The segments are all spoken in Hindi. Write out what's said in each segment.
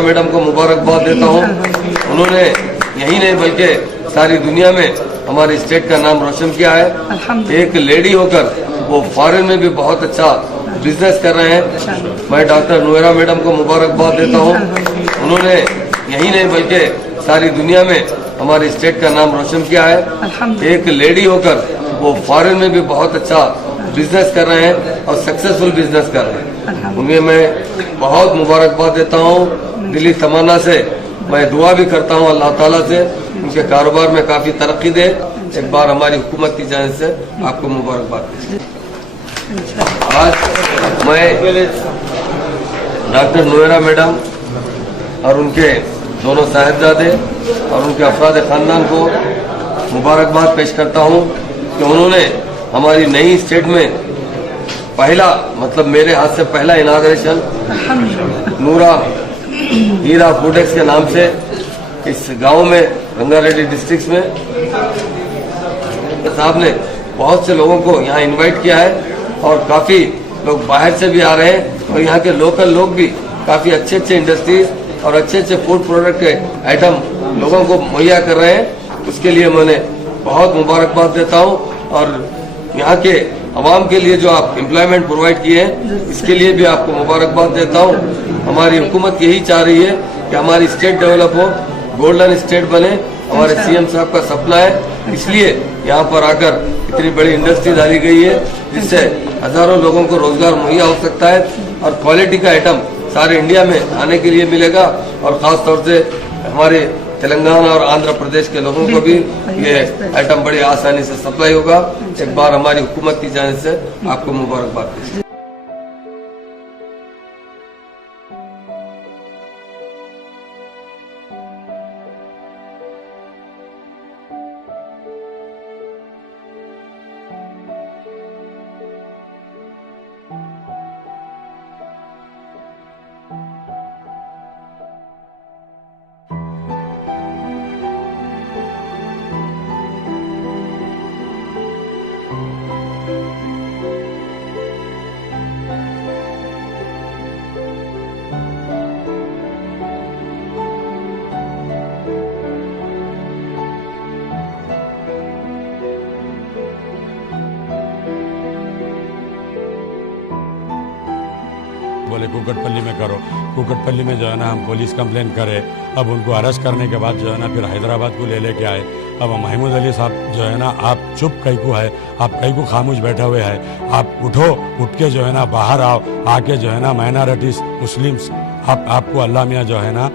मैडम को मुबारकबाद देता हूँ। उन्होंने यही नहीं बल्कि सारी दुनिया में हमारे स्टेट का नाम रोशन किया है। एक लेडी होकर वो फॉरेन में भी बहुत अच्छा बिजनेस कर रहे हैं। मैं डॉक्टर नुएरा मैडम को मुबारकबाद देता हूँ। उन्होंने यही नहीं बल्कि सारी दुनिया में हमारे स्टेट का नाम रोशन किया है। एक लेडी होकर वो फॉरेन में भी बहुत अच्छा बिजनेस कर रहे हैं और सक्सेसफुल बिजनेस कर रहे हैं। उन्हें मैं बहुत मुबारकबाद देता हूँ। दिली तमन्ना से मैं दुआ भी करता हूँ अल्लाह ताला से उनके कारोबार में काफी तरक्की दे। एक बार हमारी हुकूमत की जानिब से आपको मुबारकबाद दें। आज मैं डॉक्टर नुएरा मैडम और उनके दोनों साहिबजादे और उनके अफराद खानदान को मुबारकबाद पेश करता हूँ कि उन्होंने हमारी नई स्टेट में पहला मतलब मेरे हाथ से पहला इनाग्रेशन नूरा हीरा फूडेक्स के नाम से इस गांव में रंगारेड्डी डिस्ट्रिक्ट में साहब ने बहुत से लोगों को यहाँ इनवाइट किया है और काफी लोग बाहर से भी आ रहे हैं और यहाँ के लोकल लोग भी काफी अच्छे अच्छे इंडस्ट्रीज और अच्छे अच्छे फूड प्रोडक्ट के आइटम लोगों को मुहैया कर रहे हैं। उसके लिए मैंने बहुत मुबारकबाद देता हूँ और यहाँ के अवाम के लिए जो आप एम्प्लॉयमेंट प्रोवाइड किए हैं इसके लिए भी आपको मुबारकबाद देता हूँ। हमारी हुकूमत यही चाह रही है कि हमारी स्टेट डेवलप हो, गोल्डन स्टेट बने। हमारे सीएम साहब का सपना है, इसलिए यहाँ पर आकर इतनी बड़ी इंडस्ट्री डाली गई है जिससे हजारों लोगों को रोजगार मुहैया हो सकता है और क्वालिटी का आइटम सारे इंडिया में आने के लिए मिलेगा और खास तौर से हमारे तेलंगाना और आंध्र प्रदेश के लोगों को भी ये आइटम बड़ी आसानी से सप्लाई होगा। एक बार हमारी हुकूमत की जानिब से आपको मुबारकबाद। बोले कुकटपल्ली में करो। कुकटपल्ली में जो है ना हम पुलिस कंप्लेन करे। अब उनको अरेस्ट करने के बाद जो है ना फिर हैदराबाद को ले लेके आए। अब महमूद अली साहब जो है ना आप चुप कई को है, आप कई को खामोश बैठे हुए हैं। आप उठो, उठ के जो है ना बाहर आओ, आके जो है ना माइनॉरिटीज मुस्लिम्स आपको अल्लाह मियाँ जो है ना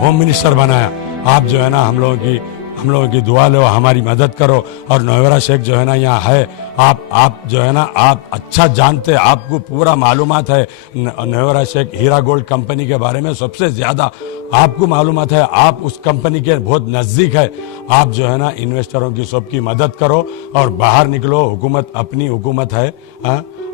होम मिनिस्टर बनाया। आप जो है ना हम लोगों की दुआ लो, हमारी मदद करो। और नौवरा शेख जो है ना यहाँ है, आप जो है ना आप अच्छा जानते, आपको पूरा मालूमात है नौवरा शेख हीरा गोल्ड कंपनी के बारे में सबसे ज़्यादा आपको मालूमात है। आप उस कंपनी के बहुत नज़दीक है। आप जो है ना इन्वेस्टरों की सबकी मदद करो और बाहर निकलो। हुकूमत अपनी हुकूमत है,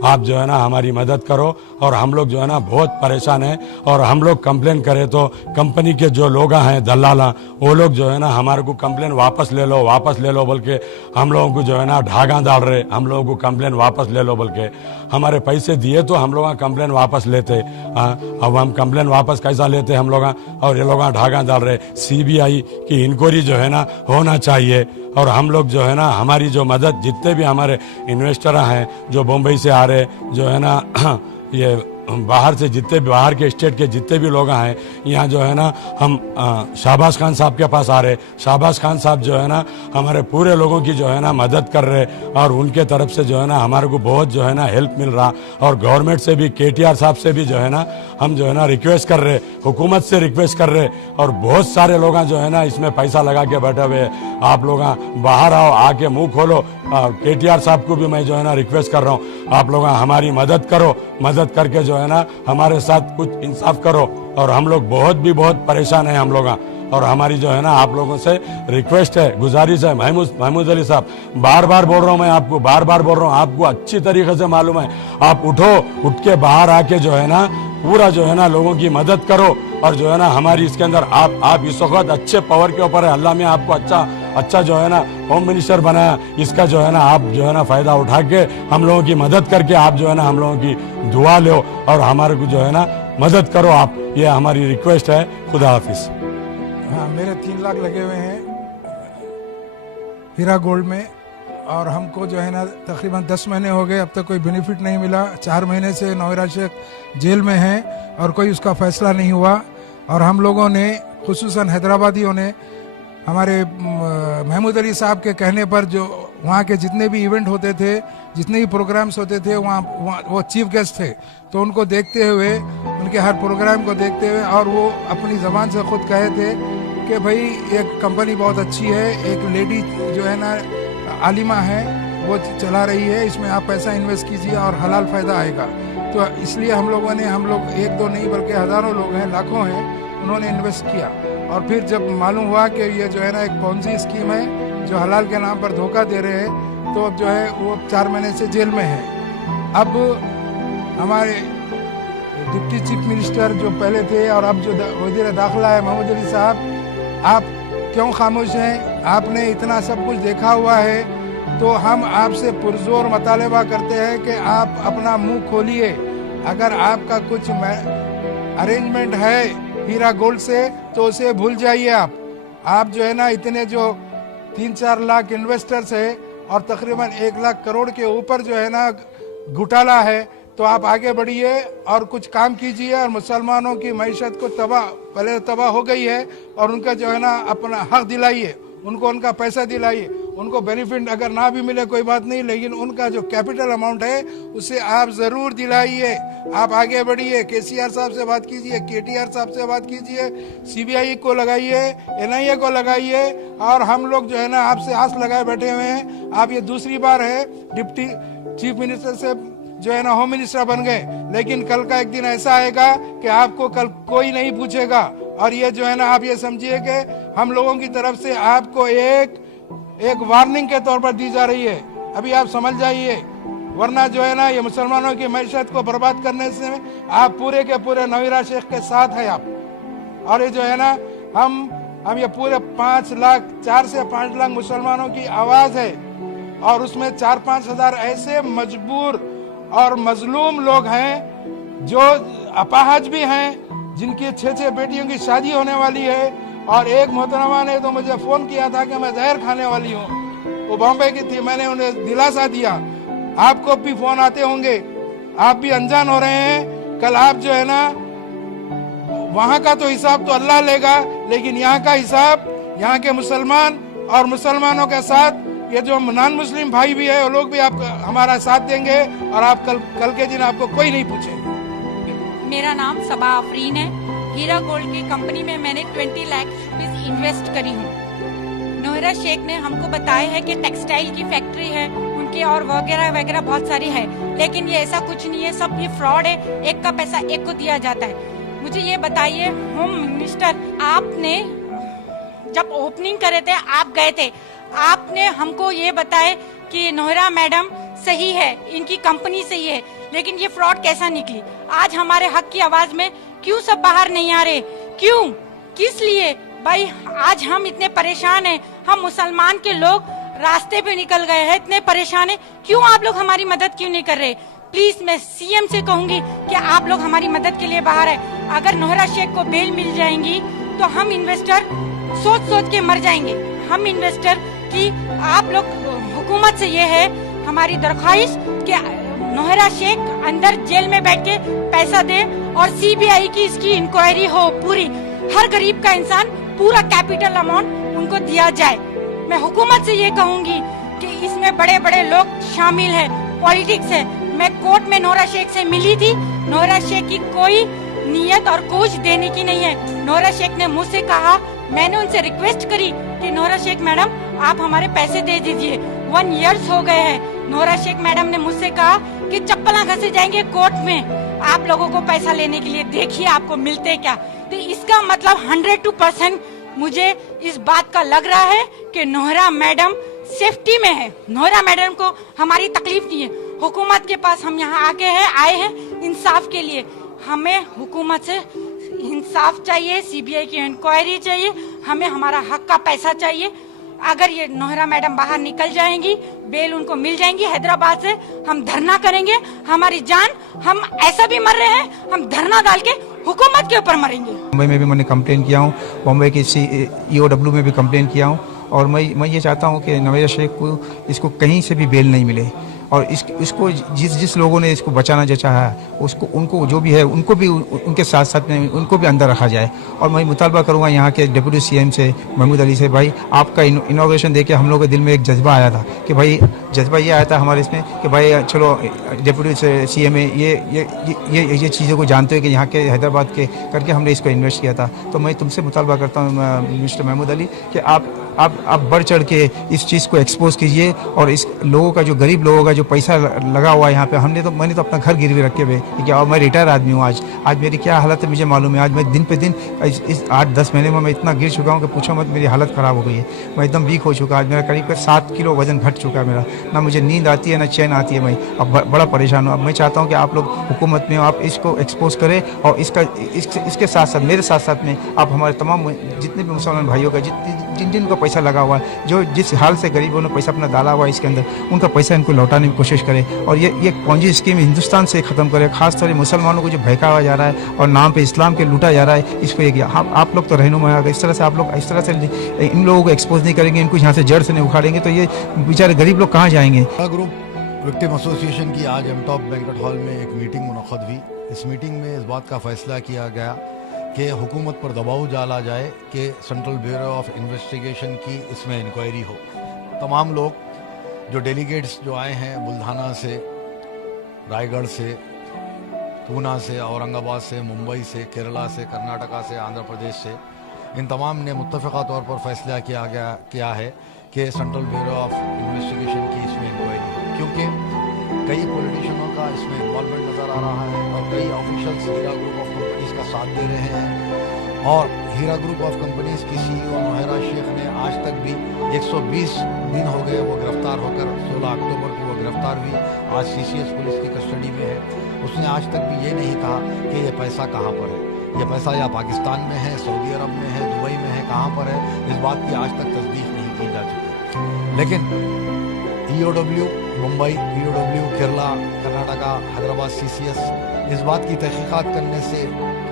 आप जो है ना हमारी मदद करो। और हम लोग जो है ना बहुत परेशान हैं और हम लोग कंप्लेन करें तो कंपनी के जो लोग हैं दलाला वो लोग जो है ना हमारे को कंप्लेन वापस ले लो बोल के हम लोगों को जो है ना ढागा डाल रहे। हम लोगों को कंप्लेन वापस ले लो बोल के हमारे पैसे दिए तो हम लोग कंप्लेन वापस लेते। अब हम कंप्लेन वापस कैसा लेते हम लोग, और ये लोग ढागा डाल रहे। सीबीआई की इंक्वायरी जो है ना होना चाहिए। और हम लोग जो है ना हमारी जो मदद जितने भी हमारे इन्वेस्टर हैं जो बम्बई से आ रहे, जो है ना ये बाहर से जितने भी बाहर के स्टेट के जितने भी लोग हैं यहाँ जो है ना हम शाहबाज खान साहब के पास आ रहे। शाहबाज खान साहब जो है ना हमारे पूरे लोगों की जो है ना मदद कर रहे और उनके तरफ से जो है ना हमारे को बहुत जो है ना हेल्प मिल रहा। और गवर्नमेंट से भी केटीआर साहब से भी जो है ना हम जो है ना रिक्वेस्ट कर रहे, हुकूमत से रिक्वेस्ट कर रहे। और बहुत सारे लोग जो है ना इसमें पैसा लगा के बैठे हुए। आप लोग बाहर आओ, आके मुंह खोलो। केटीआर साहब को भी मैं जो है ना रिक्वेस्ट कर रहा हूँ, आप लोग हमारी मदद करो। मदद करके जो है ना हमारे साथ कुछ इंसाफ करो। और हम लोग बहुत परेशान हैं हम लोग। और हमारी जो है ना आप लोगों से रिक्वेस्ट है, गुजारिश है। महमूद अली साहब बार बार बोल रहा हूँ, मैं आपको बार बार बोल रहा हूँ, आपको अच्छी तरीके से मालूम है। आप उठो, उठ के बाहर आके जो है ना पूरा जो है ना लोगों की मदद करो। और जो है ना हमारी इसके अंदर आप इस वक्त अच्छे पावर के ऊपर है। अल्लाह में आपको अच्छा जो है ना होम मिनिस्टर बनाया। इसका जो है ना आप जो है ना फायदा उठा के हम लोगों की मदद करके आप जो है ना हम लोगों की दुआ लो और हमारे को जो है ना मदद करो आप, ये हमारी रिक्वेस्ट है। खुदा हाफिज। हाँ, मेरे 3 लाख लगे हुए हैं हीरा गोल्ड में, और हमको जो है ना तकरीबन 10 महीने हो गए, अब तक कोई बेनिफिट नहीं मिला। 4 महीने से नौरा शेख जेल में है और कोई उसका फैसला नहीं हुआ। और हम लोगों ने, खुसूसन हैदराबादियों ने, हमारे महमूद अली साहब के कहने पर, जो वहाँ के जितने भी इवेंट होते थे, जितने भी प्रोग्राम्स होते थे, वहाँ वो चीफ गेस्ट थे, तो उनको देखते हुए, उनके हर प्रोग्राम को देखते हुए, और वो अपनी ज़बान से खुद कहे थे कि भाई एक कंपनी बहुत अच्छी है, एक लेडी जो है ना आलिमा है, वो चला रही है, इसमें आप पैसा इन्वेस्ट कीजिए और हलाल फ़ायदा आएगा। तो इसलिए हम लोग 1-2 नहीं बल्कि हज़ारों लोग हैं, लाखों हैं, उन्होंने इन्वेस्ट किया। और फिर जब मालूम हुआ कि ये जो है ना एक पॉन्जी स्कीम है जो हलाल के नाम पर धोखा दे रहे हैं, तो अब जो है वो 4 महीने से जेल में है। अब हमारे डिप्टी चीफ मिनिस्टर जो पहले थे और अब जो वज़ीर दाखिला है महमूद अली साहब, आप क्यों खामोश हैं? आपने इतना सब कुछ देखा हुआ है, तो हम आपसे पुरजोर मुतालबा करते हैं कि आप अपना मुंह खोलिए। अगर आपका कुछ अरेंजमेंट है हीरा गोल्ड से, तो उसे भूल जाइए। आप जो है ना इतने जो 3-4 लाख इन्वेस्टर्स है और तकरीबन 1 लाख करोड़ के ऊपर जो है ना घोटाला है, तो आप आगे बढ़िए और कुछ काम कीजिए। और मुसलमानों की मईशत को पहले तबाह हो गई है, और उनका जो है ना अपना हक दिलाइए, उनको उनका पैसा दिलाइए। उनको बेनिफिट अगर ना भी मिले कोई बात नहीं, लेकिन उनका जो कैपिटल अमाउंट है उसे आप ज़रूर दिलाइए। आप आगे बढ़िए, केसीआर साहब से बात कीजिए, केटीआर साहब से बात कीजिए, सीबीआई को लगाइए, एनआईए को लगाइए। और हम लोग जो है ना आपसे आस लगाए बैठे हुए हैं। आप ये दूसरी बार है डिप्टी चीफ मिनिस्टर से जो है ना होम मिनिस्टर बन गए, लेकिन कल का एक दिन ऐसा आएगा कि आपको कल कोई नहीं पूछेगा। और ये जो है ना आप ये समझिए कि हम लोगों की तरफ से आपको एक वार्निंग के तौर पर दी जा रही है। अभी आप समझ जाइए, वरना जो है ना ये मुसलमानों की मैशत को बर्बाद करने से आप पूरे के पूरे नौरा शेख के साथ है आप। और ये जो है ना हम ये पूरे 4 से 5 लाख मुसलमानों की आवाज है, और उसमें 4-5 हजार ऐसे मजबूर और मजलूम लोग हैं जो अपाहज भी हैं, जिनकी 6 बेटियों की शादी होने वाली है। और एक मोहतरमा ने तो मुझे फोन किया था कि मैं जहर खाने वाली हूँ, वो बॉम्बे की थी, मैंने उन्हें दिलासा दिया। आपको भी फोन आते होंगे, आप भी अनजान हो रहे हैं। कल आप जो है ना, वहां का तो हिसाब तो अल्लाह लेगा, लेकिन यहाँ का हिसाब यहाँ के मुसलमान और मुसलमानों के साथ ये जो नॉन मुस्लिम भाई भी है, वो लोग भी आप हमारा साथ देंगे, और आप कल के दिन आपको कोई नहीं पूछेगा। मेरा नाम सबा आफरीन है। हीरा गोल्ड की कंपनी में मैंने 20 लाख रुपीज इन्वेस्ट करी हूँ। नौरा शेख ने हमको बताया है कि टेक्सटाइल की फैक्ट्री है उनके, और वगैरह वगैरह बहुत सारी है, लेकिन ये ऐसा कुछ नहीं है, सब ये फ्रॉड है। एक का पैसा एक को दिया जाता है। मुझे ये बताइए होम मिनिस्टर, आपने जब ओपनिंग करे थे, आप गए थे, आपने हमको ये बताया कि नौरा मैडम सही है, इनकी कंपनी सही है, लेकिन ये फ्रॉड कैसा निकली? आज हमारे हक की आवाज में क्यों सब बाहर नहीं आ रहे? क्यों? किस लिए? भाई आज हम इतने परेशान हैं, हम मुसलमान के लोग रास्ते पे निकल गए हैं, इतने परेशान हैं, क्यों आप लोग हमारी मदद क्यों नहीं कर रहे? प्लीज मैं सीएम से कहूंगी कि आप लोग हमारी मदद के लिए बाहर है। अगर नौरा शेख को बेल मिल जाएंगी तो हम इन्वेस्टर सोच के मर जाएंगे। हम इन्वेस्टर की आप लोग हुकूमत से ये है हमारी दरख्वास्त कि नौरा शेख अंदर जेल में बैठ के पैसा दे, और सीबीआई की इसकी इंक्वायरी हो पूरी, हर गरीब का इंसान पूरा कैपिटल अमाउंट उनको दिया जाए। मैं हुकूमत से ये कहूंगी कि इसमें बड़े बड़े लोग शामिल हैं, पॉलिटिक्स है। मैं कोर्ट में नौरा शेख से मिली थी, नौरा शेख की कोई नीयत और कोच देने की नहीं है। नौरा शेख ने मुझसे कहा, मैंने उनसे रिक्वेस्ट करी कि नौरा शेख मैडम आप हमारे पैसे दे दीजिए। 1 ईयर हो गए हैं। नौरा शेख मैडम ने मुझसे कहा कि चप्पल घसे जाएंगे कोर्ट में आप लोगों को पैसा लेने के लिए, देखिए आपको मिलते क्या। तो इसका मतलब 102% मुझे इस बात का लग रहा है कि नौरा मैडम सेफ्टी में है। नौरा मैडम को हमारी तकलीफ नहीं है। हुकूमत के पास हम यहाँ आए हैं इंसाफ के लिए। हमें हुकूमत से इंसाफ चाहिए, सीबीआई की इंक्वायरी चाहिए, हमें हमारा हक का पैसा चाहिए। अगर ये नौरा मैडम बाहर निकल जाएंगी, बेल उनको मिल जाएंगी, हैदराबाद से हम धरना करेंगे, हमारी जान, हम ऐसा भी मर रहे हैं, हम धरना डाल के हुकूमत के ऊपर मरेंगे। मुंबई में भी मैंने कंप्लेन किया हूँ, बॉम्बे के EOW में भी कंप्लेन किया हूँ और मैं ये चाहता हूँ कि नवेद शेख को इसको कहीं से भी बेल नहीं मिले और इसको जिस लोगों ने इसको बचाना जो चाहा है उसको उनको जो भी है उनको भी उनके साथ साथ में उनको भी अंदर रखा जाए। और मैं मुतालबा करूँगा यहाँ के डिप्टी CM से महमूद अली से, भाई आपका इनॉग्रेशन देके हम लोगों के दिल में एक जज्बा आया था कि भाई जज्बा ये आया था हमारे इसमें कि भाई चलो डिप्टी CM ये चीज़ों को जानते हुए कि यहाँ के हैदराबाद के करके हमने इसको इन्वेस्ट किया था। तो मैं तुमसे मुतालबा करता हूँ मिस्टर महमूद अली कि आप बढ़ चढ़ के इस चीज़ को एक्सपोज कीजिए और इस लोगों का जो गरीब लोगों का जो पैसा लगा हुआ है यहाँ पे मैंने तो अपना घर गिरवी रखे हुए कि और मैं रिटायर आदमी हूँ। आज मेरी क्या हालत है मुझे मालूम है। आज मैं दिन पे दिन इस 8-10 महीने में मैं इतना गिर चुका हूँ कि पूछो मत, मेरी हालत ख़राब हो गई है। मैं एकदम वीक हो चुका। आज मेरा करीब 7 किलो वजन घट चुका है मेरा। ना मुझे नींद आती है ना चैन आती है। मैं अब बड़ा परेशान हूँ। अब मैं चाहता हूँ कि आप लोग हुकूमत में आप इसको एक्सपोज करें और इसके साथ साथ मेरे साथ साथ में आप हमारे तमाम जितने भी मुसलमान भाइयों का जिन का पैसा लगा हुआ है, जो जिस हाल से गरीबों ने पैसा अपना डाला हुआ है इसके अंदर, उनका पैसा इनको लौटाने की कोशिश करें और ये पॉन्जी स्कीम हिंदुस्तान से ख़त्म करें। खास तौर मुसलमानों को जो बहकावा जा रहा है और नाम पे इस्लाम के लूटा जा रहा है, इसको एक आप लोग तो रहनुमा अगर इस तरह से आप लोग इस तरह से इन लोगों को एक्सपोज नहीं करेंगे, इनको यहाँ से जड़ से नहीं उखाड़ेंगे तो ये बेचारे गरीब लोग कहाँ जाएंगे। ग्रुप विक्टिम एसोसिएशन की आज एमटॉप बैंक्वेट हॉल में एक मीटिंग मुनक़्क़द हुई। इस मीटिंग में इस बात का फैसला किया गया कि हुकूमत पर दबाव डाला जाए कि सेंट्रल ब्यूरो ऑफ इन्वेस्टिगेशन की इसमें इंक्वायरी हो। तमाम लोग जो डेलीगेट्स जो आए हैं बुल्धाना से, रायगढ़ से, पूना से, औरंगाबाद से, मुंबई से, केरला से, कर्नाटका से, आंध्र प्रदेश से, इन तमाम ने मुत्तफ़िक़ा तौर पर फैसला किया है कि सेंट्रल ब्यूरो ऑफ इन्वेस्टिगेशन की इसमें इंक्वायरी हो, क्योंकि कई पॉलिटिशियनों का इसमें इन्वॉल्वमेंट नज़र आ रहा है और कई officials Heera group of companies का साथ दे रहे हैं। और हीरा ग्रुप ऑफ कंपनीज की CEO नोहेरा शेख ने आज तक भी 120 दिन हो गए वो गिरफ्तार होकर, 16 अक्टूबर को वो गिरफ्तार हुई। आज CCS पुलिस की कस्टडी में है। उसने आज तक भी ये नहीं कहा कि ये पैसा कहाँ पर है। ये पैसा या पाकिस्तान में है, सऊदी अरब में है, दुबई में है, कहाँ पर है, इस बात की आज तक तस्दीक नहीं की जा चुकी। लेकिन EOW Mumbai, EOW Kerala, Karnataka, Hyderabad CCS इस बात की तहकीकात करने से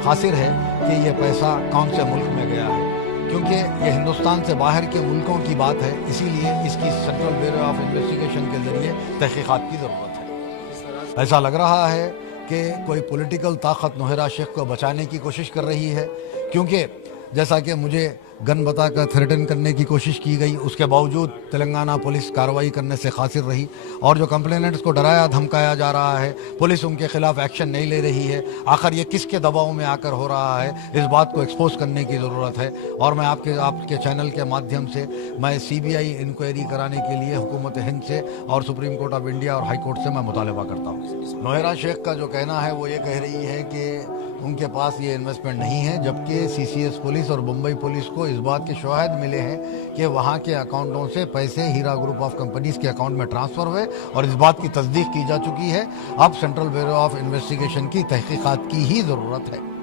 कासिर है कि ये पैसा कौन से मुल्क में गया है, क्योंकि ये हिंदुस्तान से बाहर के मुल्कों की बात है। इसीलिए इसकी सेंट्रल ब्यूरो ऑफ इन्वेस्टिगेशन के ज़रिए तहकीकात की ज़रूरत है। ऐसा लग रहा है कि कोई पॉलिटिकल ताकत नोहेरा शेख को बचाने की कोशिश कर रही है, क्योंकि जैसा कि मुझे गन बताकर थ्रेटन करने की कोशिश की गई, उसके बावजूद तेलंगाना पुलिस कार्रवाई करने से कासिर रही। और जो कंप्लेनेंट्स को डराया धमकाया जा रहा है, पुलिस उनके खिलाफ एक्शन नहीं ले रही है। आखिर ये किसके दबाव में आकर हो रहा है, इस बात को एक्सपोज करने की ज़रूरत है। और मैं आपके चैनल के माध्यम से मैं CBI इंक्वायरी कराने के लिए हुकूमत हिंद से और सुप्रीम कोर्ट ऑफ इंडिया और हाई कोर्ट से मैं मुतालबा करता हूँ। नोहेरा शेख का जो कहना है वो ये कह रही है कि उनके पास ये इन्वेस्टमेंट नहीं है, जबकि CCS पुलिस और मुंबई पुलिस को इस बात के शवाहिद मिले हैं कि वहाँ के अकाउंटों से पैसे हीरा ग्रुप ऑफ कंपनीज के अकाउंट में ट्रांसफ़र हुए और इस बात की तस्दीक की जा चुकी है। अब सेंट्रल ब्यूरो ऑफ इन्वेस्टिगेशन की तहकीकात की ही ज़रूरत है।